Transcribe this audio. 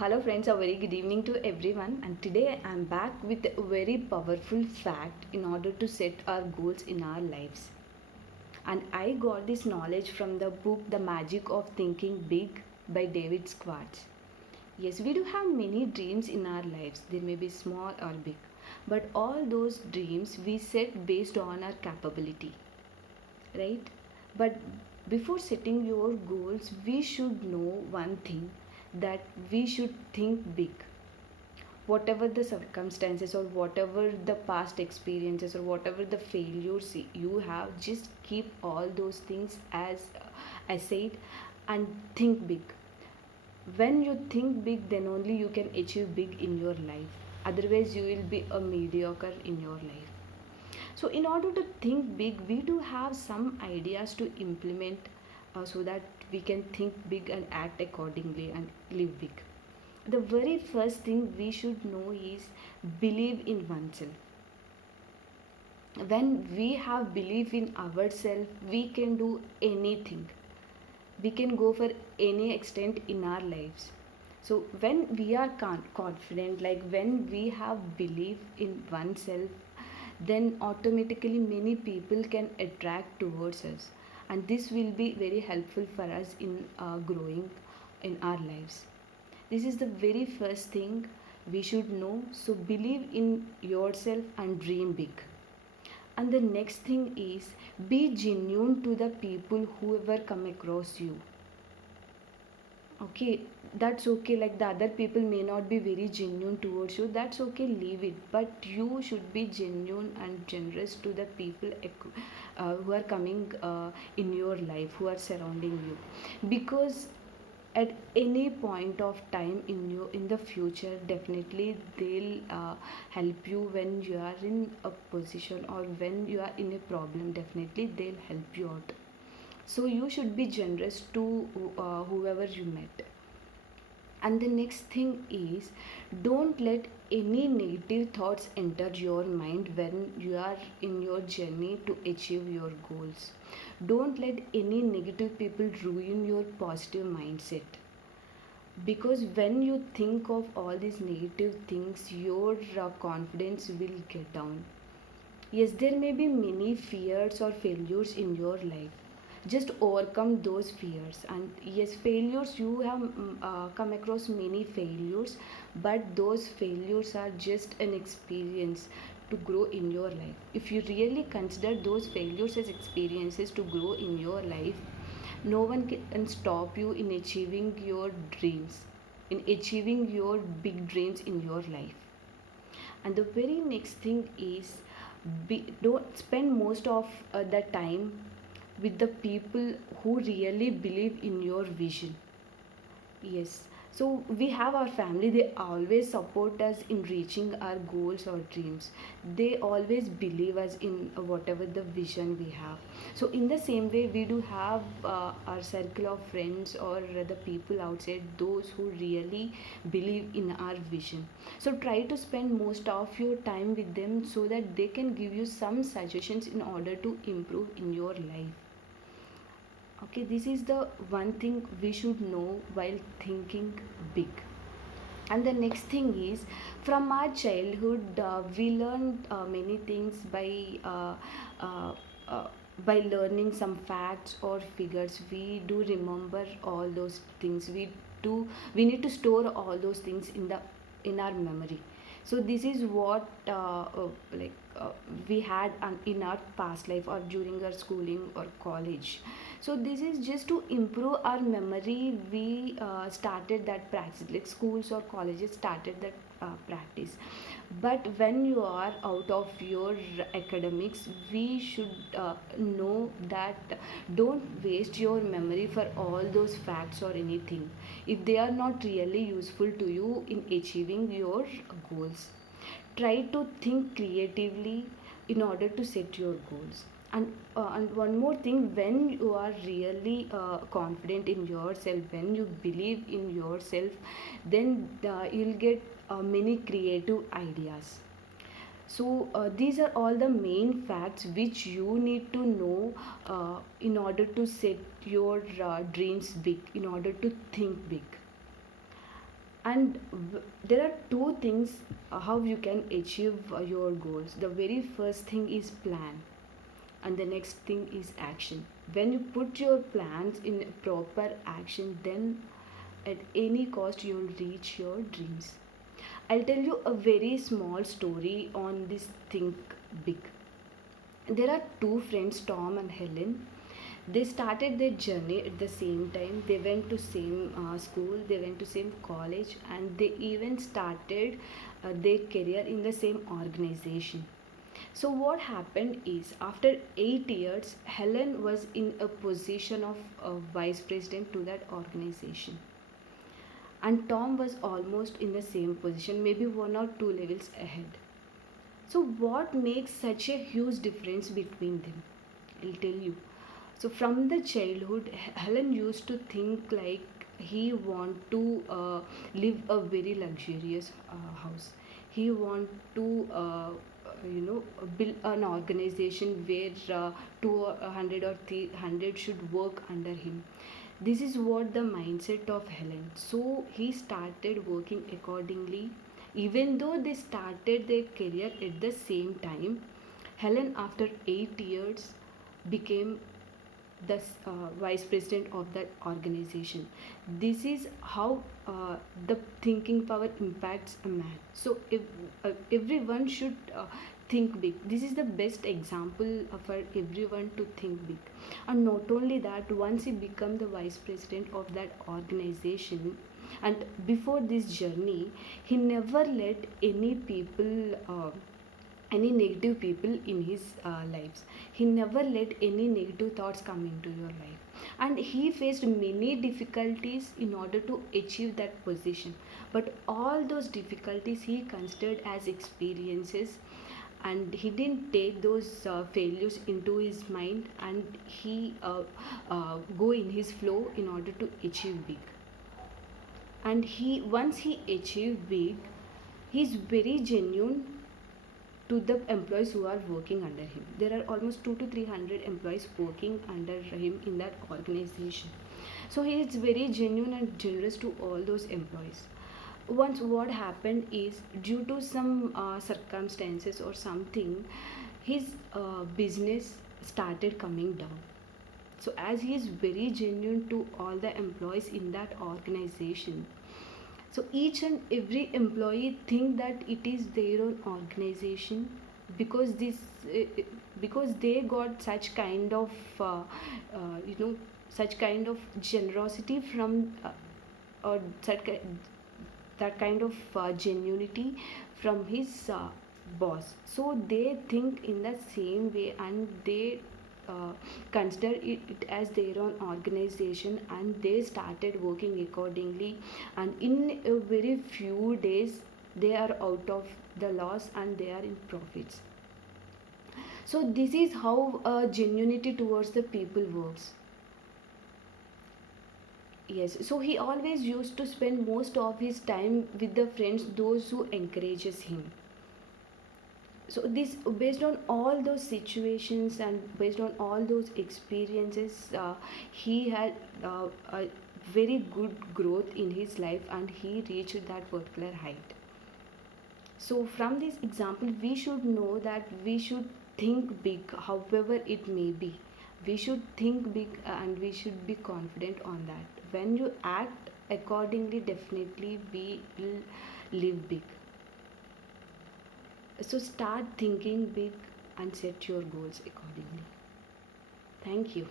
Hello friends, a very good evening to everyone, and today I am back with a very powerful fact in order to set our goals in our lives. And I got this knowledge from the book The Magic of Thinking Big by David Schwartz. Yes, we do have many dreams in our lives. They may be small or big, but all those dreams we set based on our capability, right? But before setting your goals, we should know one thing, that we should think big. Whatever the circumstances or whatever the past experiences or whatever the failures you have, just keep all those things as aside and think big. When you think big, then only you can achieve big in your life. Otherwise you will be a mediocre in your life. So in order to think big, we do have some ideas to implement, so that we can think big and act accordingly and live big. The very first thing we should know is believe in oneself. When we have belief in ourselves, we can do anything. We can go for any extent in our lives. So when we are confident, like when we have belief in oneself, then automatically many people can attract towards us, and this will be very helpful for us in growing in our lives. This is the very first thing we should know. So believe in yourself and dream big. And the next thing is, be genuine to the people whoever come across you. Okay, that's okay. Like the other people may not be very genuine towards you, that's okay, leave it. But you should be genuine and generous to the people who are coming in your life, who are surrounding you. Because at any point of time in the future, definitely they'll help you when you are in a position, or when you are in a problem, definitely they'll help you out. So you should be generous to whoever you met. And the next thing is, don't let any negative thoughts enter your mind when you are in your journey to achieve your goals. Don't let any negative people ruin your positive mindset, because when you think of all these negative things, your confidence will get down. Yes, there may be many fears or failures in your life. Just overcome those fears. And yes, failures, you have come across many failures, but those failures are just an experience to grow in your life. If you really consider those failures as experiences to grow in your life, no one can stop you in achieving your dreams, in achieving your big dreams in your life. And the very next thing is, don't spend most of the time with the people who really believe in your vision. Yes. So we have our family, they always support us in reaching our goals or dreams. They always believe us in whatever the vision we have. So in the same way, we do have our circle of friends, or the people outside, those who really believe in our vision. So try to spend most of your time with them, so that they can give you some suggestions in order to improve in your life. Okay, this is the one thing we should know while thinking big. And the next thing is, from our childhood, we learned many things uh, uh, by learning some facts or figures. We do remember all those things. We need to store all those things in our memory. So this is what we had in our past life, or during our schooling or college. So this is just to improve our memory. We started that practice, like schools or colleges started that practice. But when you are out of your academics, we should know that don't waste your memory for all those facts or anything if they are not really useful to you in achieving your goals. Try to think creatively in order to set your goals. And one more thing, when you are really confident in yourself, when you believe in yourself, then you'll get many creative ideas. So these are all the main facts which you need to know in order to set your dreams big, in order to think big. And there are two things how you can achieve your goals. The very first thing is plan, and the next thing is action. When you put your plans in proper action, then at any cost you'll reach your dreams. I'll tell you a very small story on this think big. There are two friends, Tom and Helen. They started their journey at the same time. They went to same school, they went to same college, and they even started their career in the same organization. So what happened is, after 8 years, Helen was in a position of vice president to that organization, and Tom was almost in the same position, maybe one or two levels ahead. So what makes such a huge difference between them? I'll tell you. So from the childhood, Helen used to think like he want to live a very luxurious house. He want to build an organization where 200 or 300 should work under him. This is what the mindset of Helen. So he started working accordingly. Even though they started their career at the same time, Helen, after 8 years, became the vice president of that organization. This is how the thinking power impacts a man. So if everyone should think big. This is the best example for everyone to think big. And not only that, once he become the vice president of that organization, and before this journey, he never let any people any negative people in his lives. He never let any negative thoughts come into your life, and he faced many difficulties in order to achieve that position. But all those difficulties he considered as experiences, and he didn't take those failures into his mind, and he go in his flow in order to achieve big. And he, once he achieved big, he's very genuine to the employees who are working under him. There are almost 2 to 300 employees working under him in that organization. So he is very genuine and generous to all those employees. Once what happened is, due to some circumstances or something, his business started coming down. So as he is very genuine to all the employees in that organization, so each and every employee think that it is their own organization, because this because they got such kind of such kind of generosity from or that kind of genuinity from his boss. So they think in the same way, and they consider it as their own organization, and they started working accordingly, and in a very few days they are out of the loss and they are in profits. So this is how genuinity towards the people works. Yes, so he always used to spend most of his time with the friends, those who encourages him. So this, based on all those situations and based on all those experiences, he had a very good growth in his life, and he reached that particular height. So from this example, we should know that we should think big, however it may be. We should think big, and we should be confident on that. When you act accordingly, definitely we will live big. So start thinking big and set your goals accordingly. Thank you.